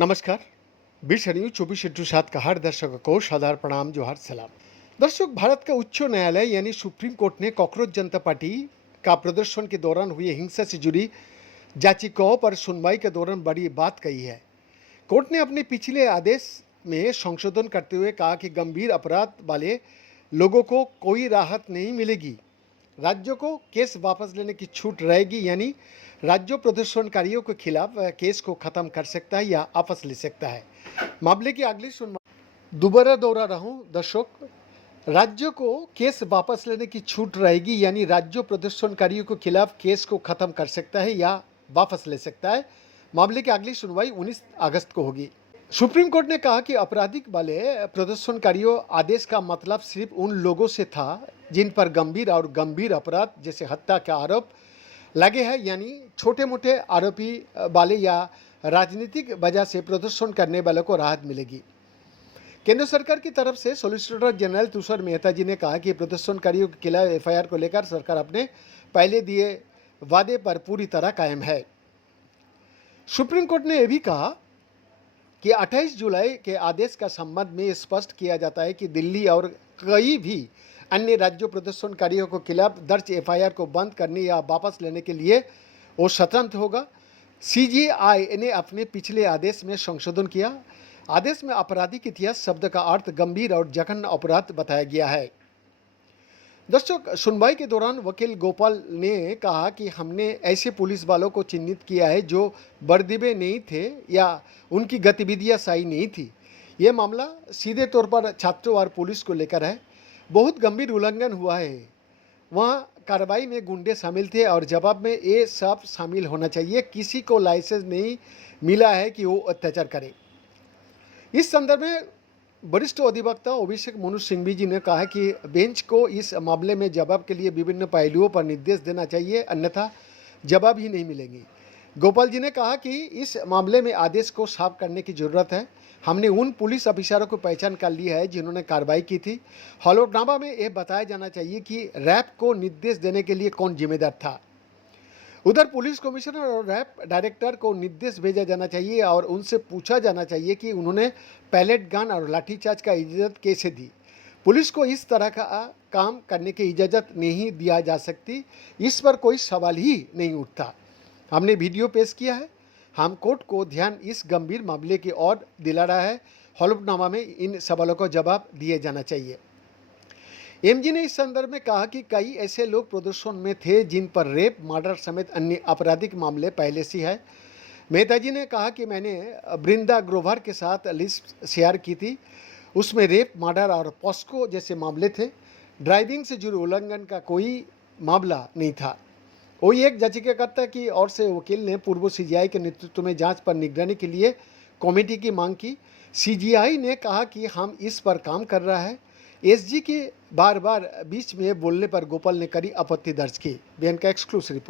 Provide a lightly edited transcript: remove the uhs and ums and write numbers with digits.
नमस्कार। बीस न्यूज 24/7 का हर दर्शक को सादर प्रणाम, जोहार, सलाम। दर्शक, भारत का उच्च न्यायालय यानी सुप्रीम कोर्ट ने कॉकरोच जनता पार्टी का प्रदर्शन के दौरान हुई हिंसा से जुड़ी याचिकाओं पर सुनवाई के दौरान बड़ी बात कही है। कोर्ट ने अपने पिछले आदेश में संशोधन करते हुए कहा कि गंभीर अपराध वाले लोगों को कोई राहत नहीं मिलेगी। राज्यों को केस वापस लेने की छूट रहेगी, यानी राज्य प्रदर्शनकारियों के खिलाफ केस को खत्म कर सकता है या वापस ले सकता है। मामले की अगली सुनवाई दोबारा दोहरा रहा हूं दर्शक, राज्यों को केस वापस लेने की छूट रहेगी, यानी राज्य प्रदर्शनकारियों के खिलाफ केस को खत्म कर सकता है या वापस ले सकता है। मामले की अगली सुनवाई 19 अगस्त को होगी। सुप्रीम कोर्ट ने कहा कि आपराधिक वाले प्रदर्शनकारियों आदेश का मतलब सिर्फ उन लोगों से था जिन पर गंभीर अपराध जैसे हत्या का आरोप लगे हैं, यानी छोटे मोटे आरोपी वाले या राजनीतिक वजह से प्रदर्शन करने वालों को राहत मिलेगी। केंद्र सरकार की तरफ से सॉलिसिटर जनरल तुषार मेहता जी ने कहा कि प्रदर्शनकारियों के खिलाफ एफआईआर को लेकर सरकार अपने पहले दिए वादे पर पूरी तरह कायम है। सुप्रीम कोर्ट ने यह भी कहा कि 28 जुलाई के आदेश का संबंध में स्पष्ट किया जाता है कि दिल्ली और कई भी अन्य राज्यों प्रदर्शनकारियों के खिलाफ दर्ज एफआईआर को बंद करने या वापस लेने के लिए वो स्वतंत्र होगा। सीजीआई ने अपने पिछले आदेश में संशोधन किया। आदेश में आपराधिक इतिहास शब्द का अर्थ गंभीर और जघन्य अपराध बताया गया है। दर्शक, सुनवाई के दौरान वकील गोपाल ने कहा कि हमने ऐसे पुलिस वालों को चिन्हित किया है जो वर्दी में नहीं थे या उनकी गतिविधियां सही नहीं थी। ये मामला सीधे तौर पर छात्रों और पुलिस को लेकर है। बहुत गंभीर उल्लंघन हुआ है। वहाँ कार्रवाई में गुंडे शामिल थे और जवाब में ये सब शामिल होना चाहिए। किसी को लाइसेंस नहीं मिला है कि वो अत्याचार करे। इस संदर्भ में वरिष्ठ अधिवक्ता अभिषेक मनु सिंघवी जी ने कहा कि बेंच को इस मामले में जवाब के लिए विभिन्न पहलुओं पर निर्देश देना चाहिए, अन्यथा जवाब ही नहीं मिलेंगे। गोपाल जी ने कहा कि इस मामले में आदेश को साफ करने की जरूरत है। हमने उन पुलिस अफसरों को पहचान कर लिया है जिन्होंने कार्रवाई की थी। हलफनामा में यह बताया जाना चाहिए कि रैप को निर्देश देने के लिए कौन जिम्मेदार था। उधर पुलिस कमिश्नर और रैप डायरेक्टर को निर्देश भेजा जाना चाहिए और उनसे पूछा जाना चाहिए कि उन्होंने पैलेट गन और लाठीचार्ज का इजाज़त कैसे दी। पुलिस को इस तरह का काम करने की इजाज़त नहीं दिया जा सकती। इस पर कोई सवाल ही नहीं उठता। हमने वीडियो पेश किया है। हम कोर्ट को ध्यान इस गंभीर मामले की ओर दिला रहा है। हलफनामा में इन सवालों का जवाब दिए जाना चाहिए। एमजी ने इस संदर्भ में कहा कि कई ऐसे लोग प्रदर्शन में थे जिन पर रेप, मर्डर समेत अन्य आपराधिक मामले पहले से है। मेहता जी ने कहा कि मैंने बृंदा ग्रोवर के साथ लिस्ट शेयर की थी। उसमें रेप, मर्डर और पॉस्को जैसे मामले थे। ड्राइविंग से जुड़े उल्लंघन का कोई मामला नहीं था। वही एक याचिकाकर्ता की ओर से वकील ने पूर्व सीजीआई के नेतृत्व में जांच पर निगरानी के लिए कमेटी की मांग की। सीजीआई ने कहा कि हम इस पर काम कर रहा है। एसजी के बार बार बीच में बोलने पर गोपाल ने कड़ी आपत्ति दर्ज की। बीएन का एक्सक्लूसिव रिपोर्ट।